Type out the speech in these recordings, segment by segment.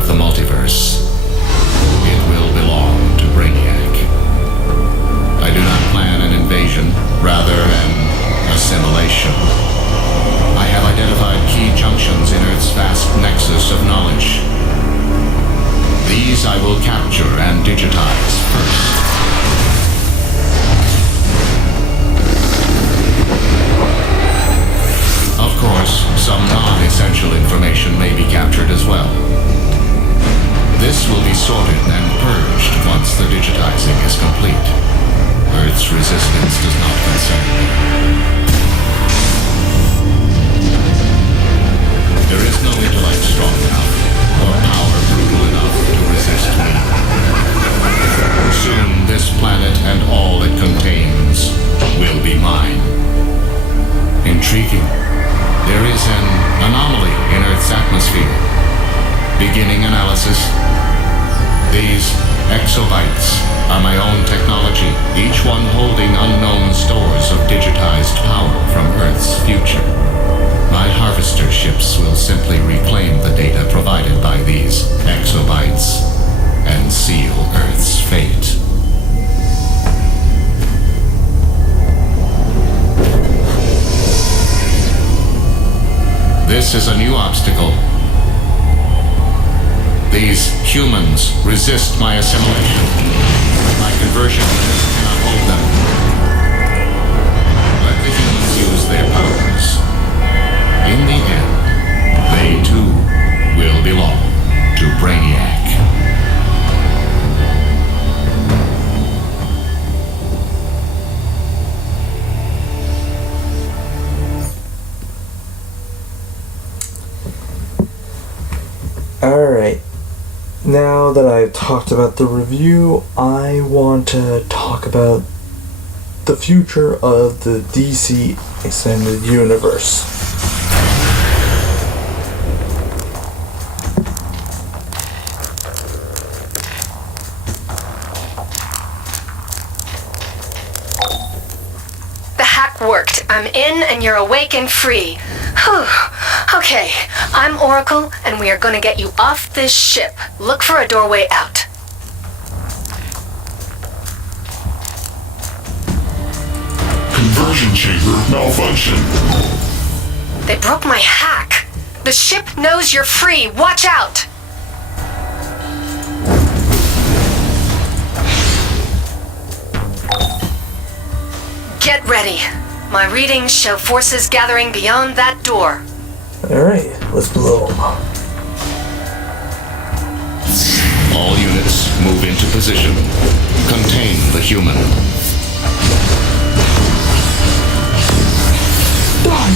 of the multiverse. It will belong to Brainiac. I do not plan an invasion, rather an assimilation. I have identified key junctions in Earth's vast nexus of knowledge. These I will capture and digitize first. Of course, some non-essential information may be captured as well. This will be sorted and purged once the digitizing is complete. Earth's resistance does not concern me. There is no intellect strong enough, or power brutal enough to resist me. Soon this planet and all it contains will be mine. Intriguing. There is an anomaly in Earth's atmosphere. Beginning analysis. These exobytes are my own technology, each one holding unknown stores of digitized power from Earth's future. My harvester ships will simply reclaim the data provided by these exobytes and seal Earth's fate. This is a new obstacle. These humans resist my assimilation. My conversion units cannot hold them. Let the humans use their powers. In the end, they too will belong to Brainiac. Alright, now that I've talked about the review, I want to talk about the future of the DC Extended Universe. The hack worked. I'm in and you're awake and free. Whew. Okay, I'm Oracle, and we are going to get you off this ship. Look for a doorway out. Conversion chamber malfunction. They broke my hack. The ship knows you're free. Watch out! Get ready. My readings show forces gathering beyond that door. Alright, let's blow them. All units move into position. Contain the human. Die!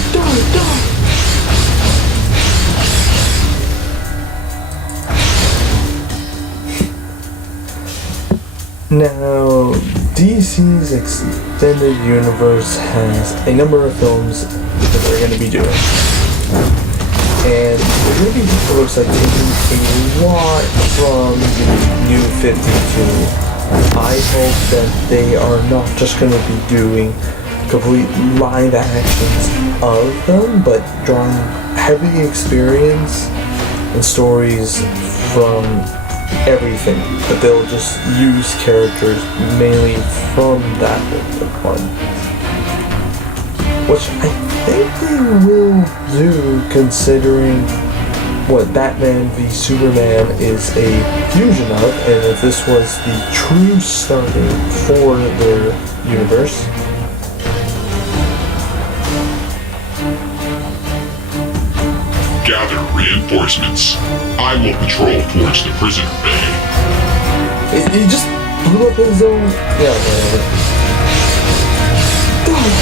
Now, DC's Extended Universe has a number of films that they're going to be doing. And they're going to be, it looks like, taking a lot from the New 52. I hope that they are not just going to be doing complete live actions of them, but drawing heavy experience and stories from everything, but they'll just use characters mainly from that one, which I think they will do, considering what Batman v Superman is a fusion of, and if this was the true starting for their universe. Gather reinforcements. I will patrol towards the prisoner bay. He just blew up his own... Yeah, whatever. Die!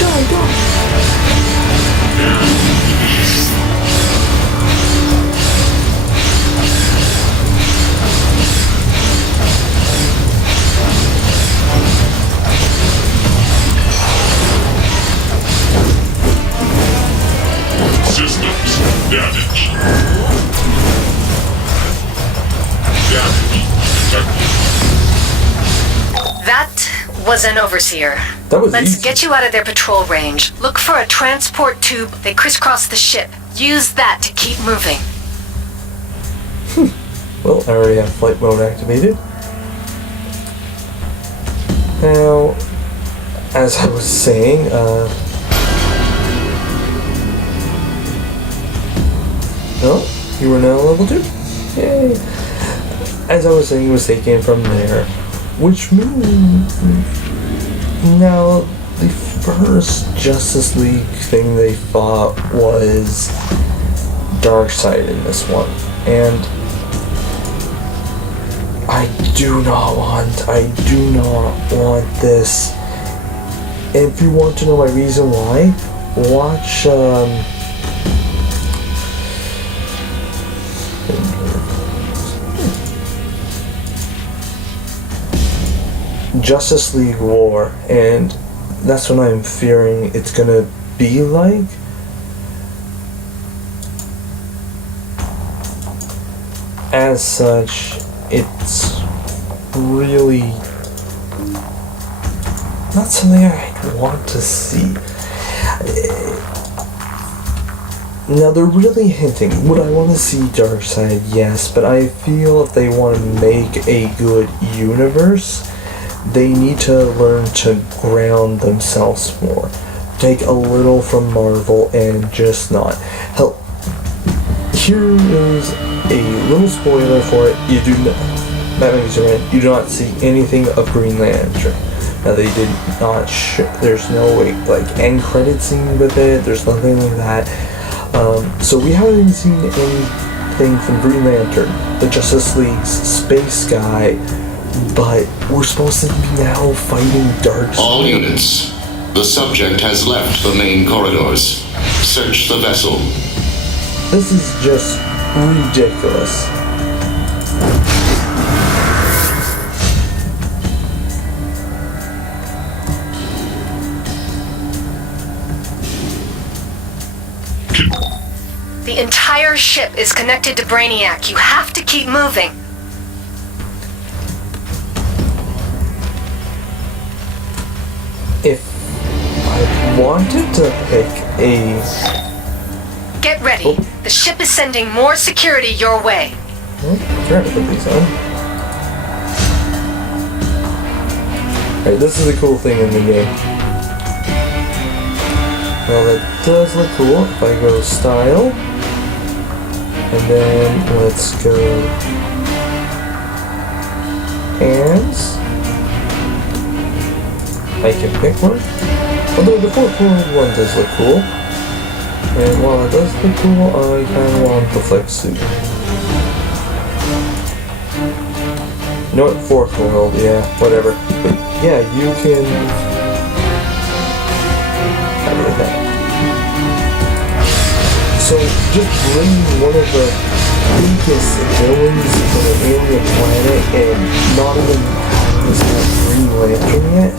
Systems damage. That was an overseer. That was Let's easy. get you out of their patrol range. Look for a transport tube. They crisscross the ship. Use that to keep moving. Well, I already have flight mode activated. Now, as I was saying, no, you were now level 2? Yay! As I was saying, it was taken from there, which means now the first Justice League thing they fought was Darkseid in this one, and I do not want this. And if you want to know my reason why, watch Justice League War, and that's what I'm fearing it's gonna be like. As such, it's really not something I want to see. Now they're really hinting. Would I want to see Darkseid? Yes, but I feel if they want to make a good universe, they need to learn to ground themselves more. Take a little from Marvel and just not. Hell, here is a little spoiler for it. You do not, Batman v Superman, you do not see anything of Green Lantern. Now they did not there's no like end credit scene with it, there's nothing like that. So we haven't even seen anything from Green Lantern, the Justice League's space guy, but we're supposed to be now fighting Darkseid. All units, the subject has left the main corridors. Search the vessel. This is just ridiculous. The entire ship is connected to Brainiac. You have to keep moving. If I wanted to pick a... Get ready. Oh. The ship is sending more security your way. Trying to put these on. Alright, this is a cool thing in the game. Well, that does look cool. If I go style, and then let's go hands. I can pick one. Although the fourth one does look cool. And while it does look cool, I kind of want the flex suit. You know what? Fourth world, yeah, whatever. But yeah, you can have it like that. So just bring one of the biggest villains from an alien planet and not even have this Green Lantern yet.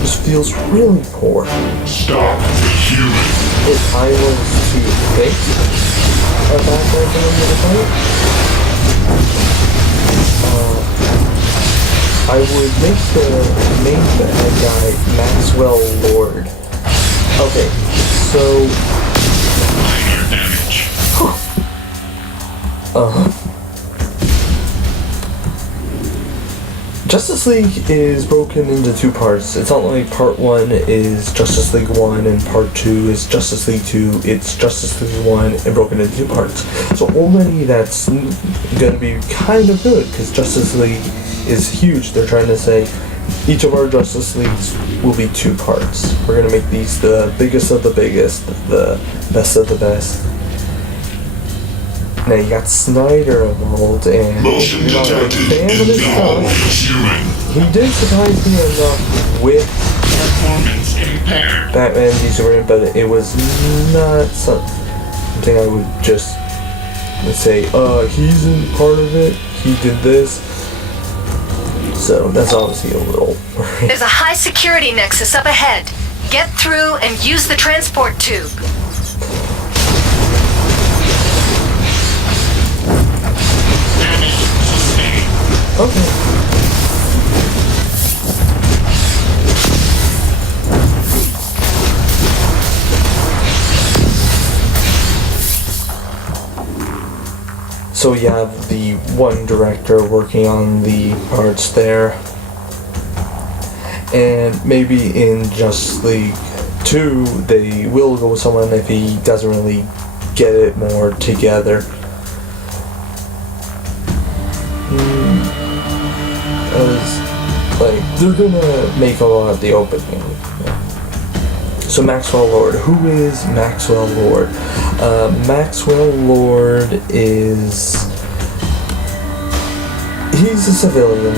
Just feels really poor. Stop the human. If I was to pick a bad person in the fight, I would make the main bad guy Maxwell Lord. Okay, so Minor damage. Justice League is broken into two parts. It's not like part 1 is Justice League 1 and part 2 is Justice League 2. It's Justice League 1 and broken into two parts. So already that's gonna be kind of good because Justice League is huge. They're trying to say each of our Justice Leagues will be two parts. We're gonna make these the biggest of the biggest, the best of the best. Now you got Snyder involved, and Motion you're not a big detected fan of in this the hull stuff. of human. He did surprise me enough with Performance impaired. Batman v Superman, but it was not something I would just say, he's in part of it, he did this. So that's obviously a little worrying. There's a high security nexus up ahead. Get through and use the transport tube. Damage sustained. Okay. So you have the one director working on the parts there. And maybe in Justice League 2, they will go with someone if he doesn't really get it more together. They're gonna make a lot of the opening. So Maxwell Lord. Who is Maxwell Lord? Maxwell Lord is... he's a civilian,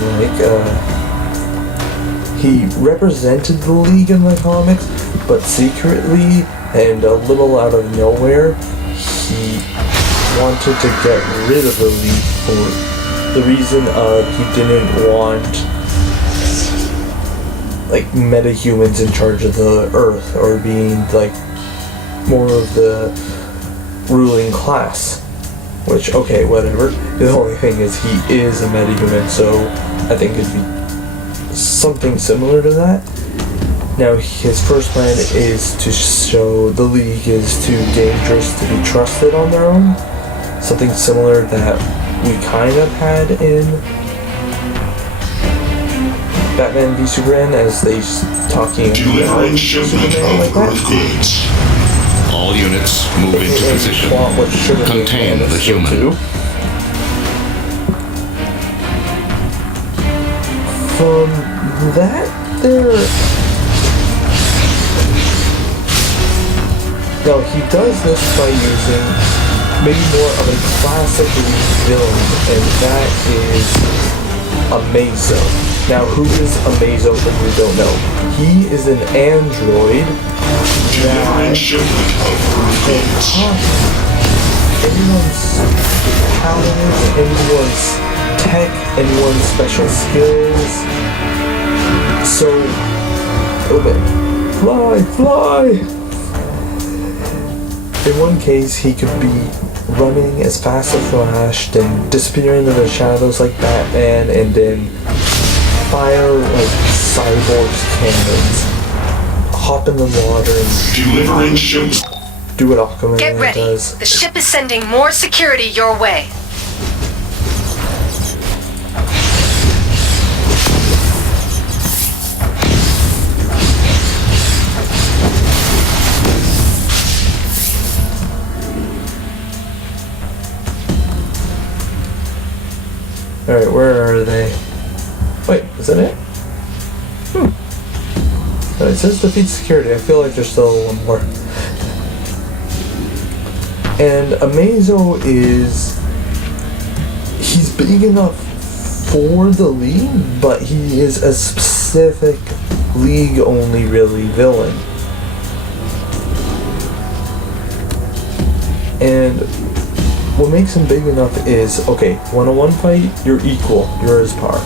he represented the League in the comics, but secretly and a little out of nowhere, he wanted to get rid of the League for the reason of he didn't want metahumans in charge of the Earth or being more of the ruling class. Which, okay, whatever. The only thing is he is a metahuman, so I think it'd be something similar to that. Now, his first plan is to show the League is too dangerous to be trusted on their own. Something similar that we kind of had in Batman v Superman, as they talking Delivering shipment of Earth goods. All units move into position. Contain the human. From that, now he does this by using maybe more of a classic villain, and that is Amazo. Now, who is Amazo for who don't know? He is an android that anyone's powers, anyone's tech, anyone's special skills. So, fly! In one case, he could be running as fast as Flash, then disappearing into the shadows like Batman, and then fire cyborgs cannons, hop in the water and delivering ships. Do what Aquaman Get ready. does. The ship is sending more security your way. Alright, where are they? Wait, is that it? It says defeat security. I feel like there's still one more. And Amazo he's big enough for the League, but he is a specific League-only really villain. And what makes him big enough is, okay, one-on-one fight, you're equal, you're his power.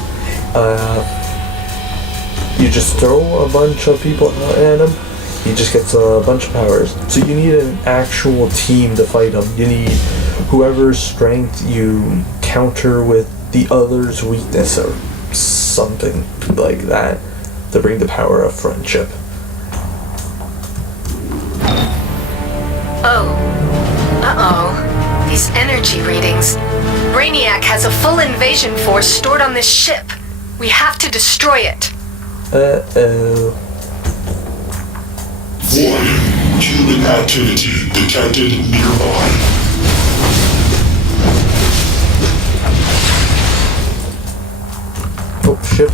You just throw a bunch of people at him, he just gets a bunch of powers. So you need an actual team to fight him. You need whoever's strength you counter with the other's weakness or something like that to bring the power of friendship. Oh. Uh-oh. These energy readings. Brainiac has a full invasion force stored on this ship. We have to destroy it. Uh-oh. Warning. Human activity detected nearby. Oh, ship.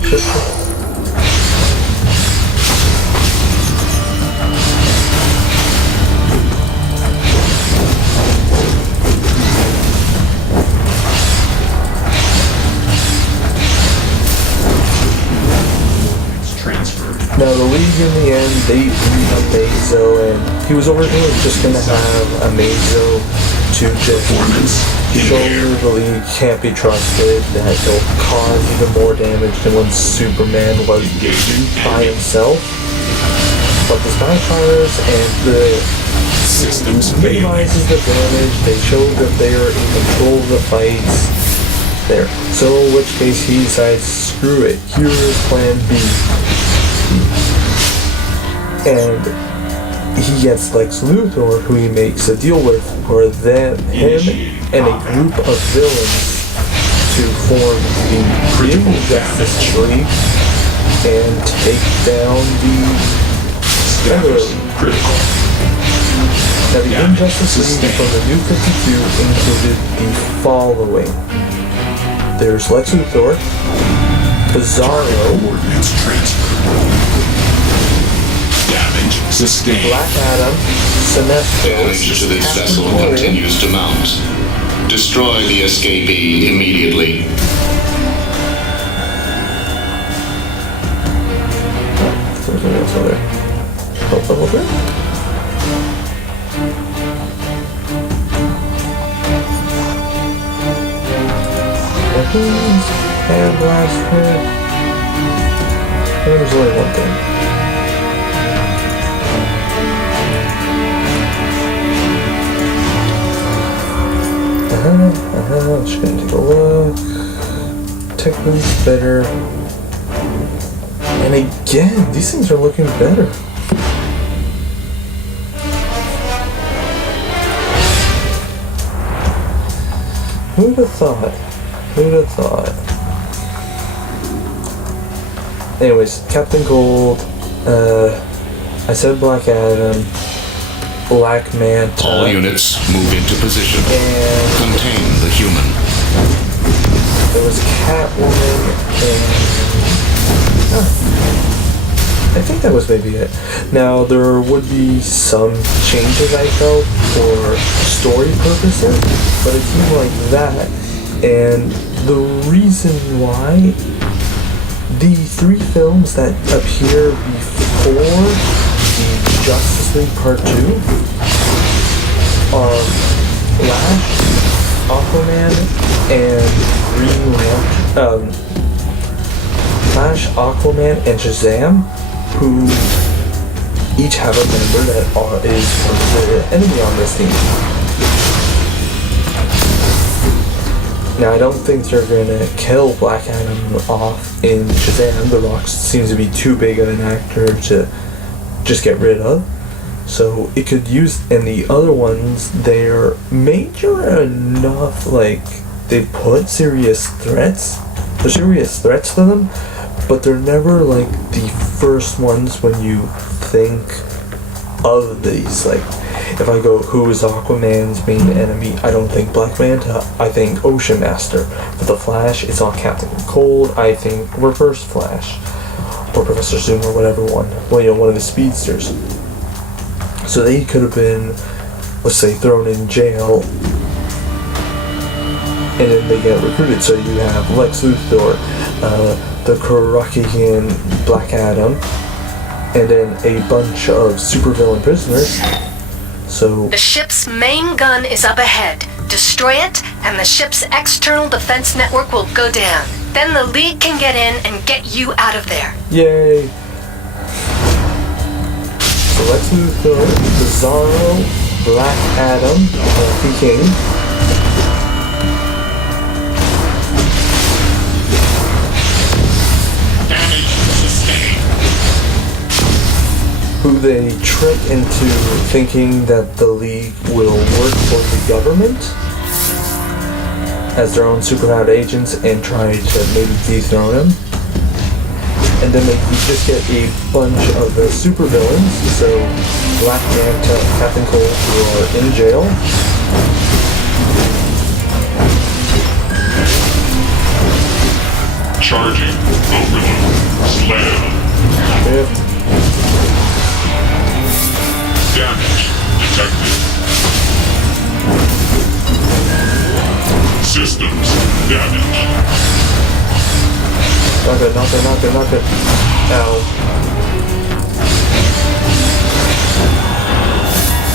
Now the League in the end, they beat Amazo, and he was originally just gonna have Amazo to just show the League can't be trusted, that he'll cause even more damage than when Superman was by himself. But the Skyfires and the systems minimizes the damage, they show that they are in control of the fights there. So in which case he decides, screw it, here's plan B. And he gets Lex Luthor, who he makes a deal with for him and a group of villains to form the Injustice League and take down the Emperor League. Now the Injustice League from the New 52 included the following. There's Lex Luthor, Bizarro, Coordinates transferred. Damage sustained. Black Adam, Sinestro, Damage to this Captain vessel Cold, continues to mount. Destroy the escapee immediately. Something else over there. Oh, over there? Weapons, air blaster. There's only one thing. Just gonna take a look. Technically better. And again, these things are looking better. Who'd have thought? Who'd have thought? Anyways, Captain Gold, I said Black Adam, Black Manta. All units move into position. And Contain the human. there was Catwoman and... I think that was maybe it. Now, there would be some changes, I felt, for story purposes, but it seemed like that. And the reason why, the 3 films that appear before the Justice League Part 2 are Flash, Aquaman, and Green Lantern. Flash, Aquaman, and Shazam, who each have a member that is the enemy on this team. Now, I don't think they're gonna kill Black Adam off in Shazam. The Rock seems to be too big of an actor to just get rid of. So it could use, and the other ones, they're major enough, like, they put serious threats. There's serious threats to them, but they're never like the first ones when you think of these. Like, if I go, who is Aquaman's main enemy? I don't think Black Manta, I think Ocean Master. For the Flash, it's on Captain Cold, I think Reverse Flash. Or Professor Zoom or whatever one. Well, you know, one of the speedsters. So they could have been, let's say, thrown in jail, and then they get recruited. So you have Lex Luthor, the Karakian Black Adam, and then a bunch of supervillain prisoners. So The ship's main gun is up ahead. Destroy it, and the ship's external defense network will go down. Then the League can get in and get you out of there. yay! So Lex Luthor, Bizarro, Black Adam, King, Damage sustained. who they trick into thinking that the League will work for the government as their own superpowered agents and try to maybe dethrone him. And then they just get a bunch of the supervillains, so Black Manta, Captain Cold, who are in jail. Charging. Overload. Slam. Yep. Damage detected. Systems damage. Not good, not good, not good, not good. Ow.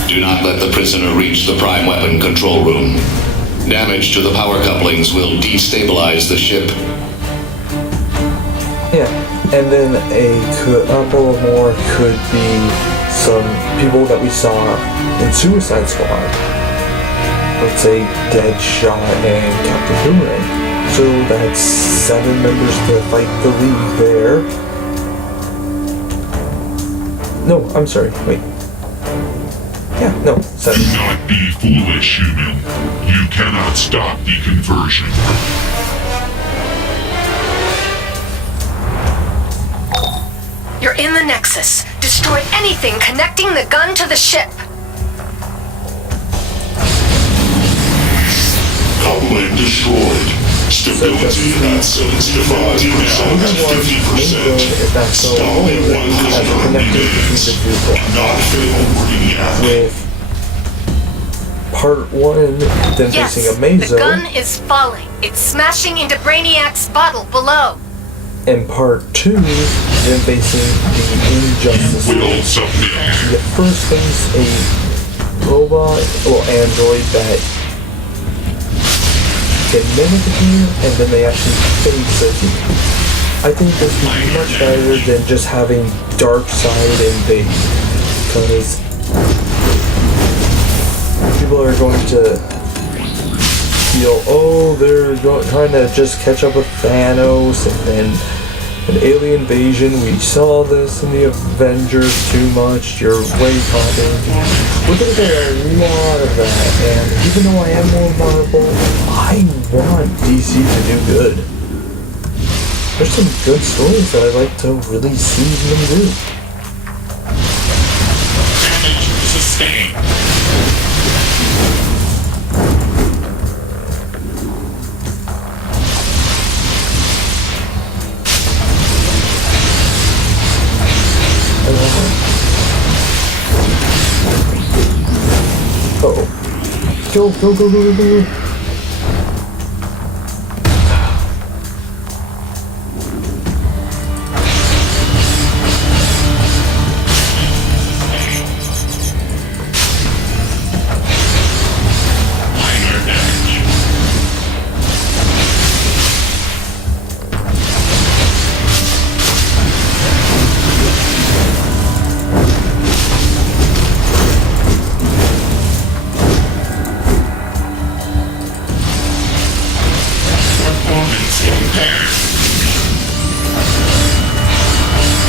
Do not let the prisoner reach the prime weapon control room. Damage to the power couplings will destabilize the ship. Yeah, and then a couple more could be some people that we saw in Suicide Squad. Let's say Deadshot and Captain Boomerang. So that's 7 members to fight the League there. No, I'm sorry, wait. Yeah, no, 7. Do not be foolish, human. You cannot stop the conversion. You're in the Nexus. Destroy anything connecting the gun to the ship. Coupling destroyed. Stability at 75% to 50%. Stalling 100 minutes. Not fail Brainiac. With part 1, them Yes, facing a the Mazo, gun is falling. It's smashing into Brainiac's bottle below. and part 2, them facing the Injustice. Will submit. You first face a robot, or android, that can mimic a human, and then they actually face a human. I think this would be much better than just having Darkseid invade, because people are going to feel, oh, they're trying to just catch up with Thanos, and then an alien invasion. We saw this in the Avengers too much. You're way popping. We're gonna get a lot of that, and even though I am more Marvel, I want DC to do good. There's some good stories that I'd like to really see them do. Damage sustained. Uh-oh. Go, go, go, go, go, go.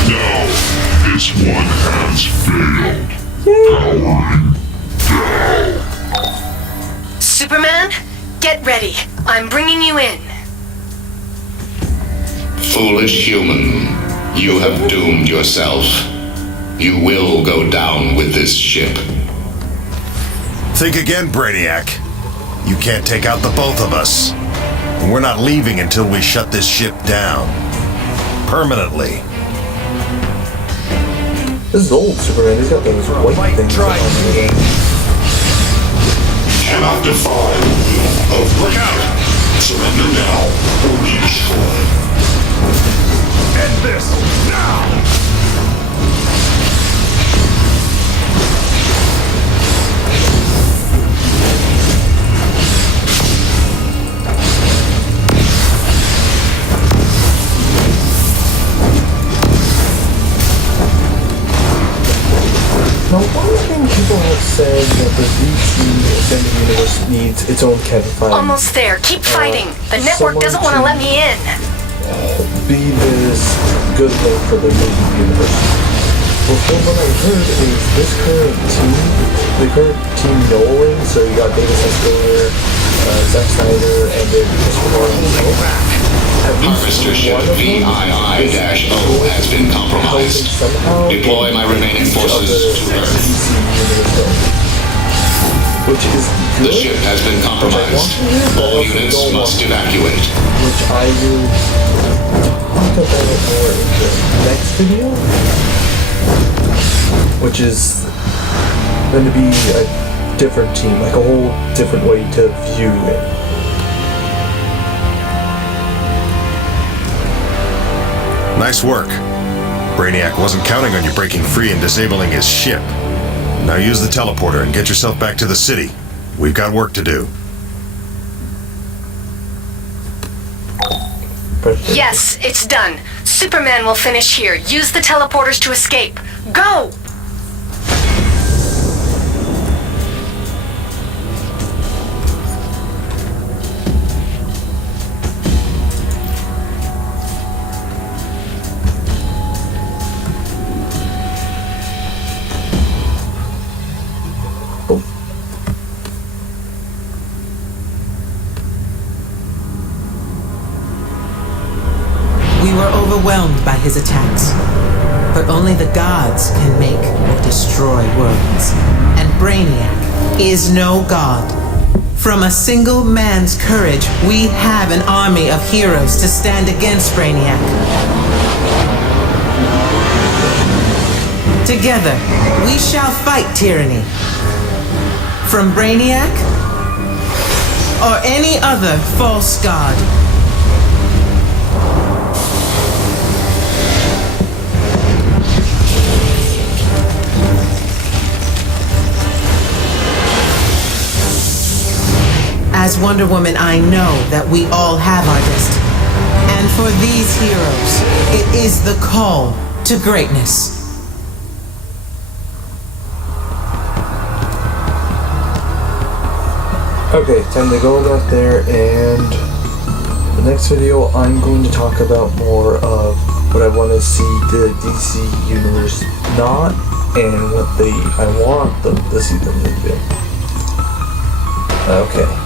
No, this one has failed. Powering down. Superman, get ready. I'm bringing you in. Foolish human, you have doomed yourself. You will go down with this ship. Think again, Brainiac. You can't take out the both of us. And we're not leaving until we shut this ship down. Permanently. This is old Superman. He's got those white things on him. Cannot defy the will of Brainiac. Surrender now or be destroyed. End this now! Now, one thing people have said that the DC Extended Universe needs its own Kevin Feige. Almost there. Keep fighting. The network someone doesn't want to to- let me in. Be this good thing for the movie universe. Well, from what I heard is this current team, the current Team Nolan, so you got David Snyder, Zack Snyder, and then Christopher Nolan. Harvester ship VII-O has been compromised. Deploy my remaining forces to Earth. Which is good. The ship has been compromised. All units must evacuate. Which I will talk about more in the next video. Which is going to be a different team, like a whole different way to view it. Nice work. Brainiac wasn't counting on you breaking free and disabling his ship. Now use the teleporter and get yourself back to the city. We've got work to do. Yes, it's done. Superman will finish here. Use the teleporters to escape. Go! his attacks. But only the gods can make or destroy worlds. And Brainiac is no god. From a single man's courage, we have an army of heroes to stand against Brainiac. Together, we shall fight tyranny. From Brainiac or any other false god. As Wonder Woman, I know that we all have our destiny. And for these heroes, it is the call to greatness. Okay, time to go out there, and the next video I'm going to talk about more of what I want to see the DC Universe not, and what I want them to see them to do. Okay.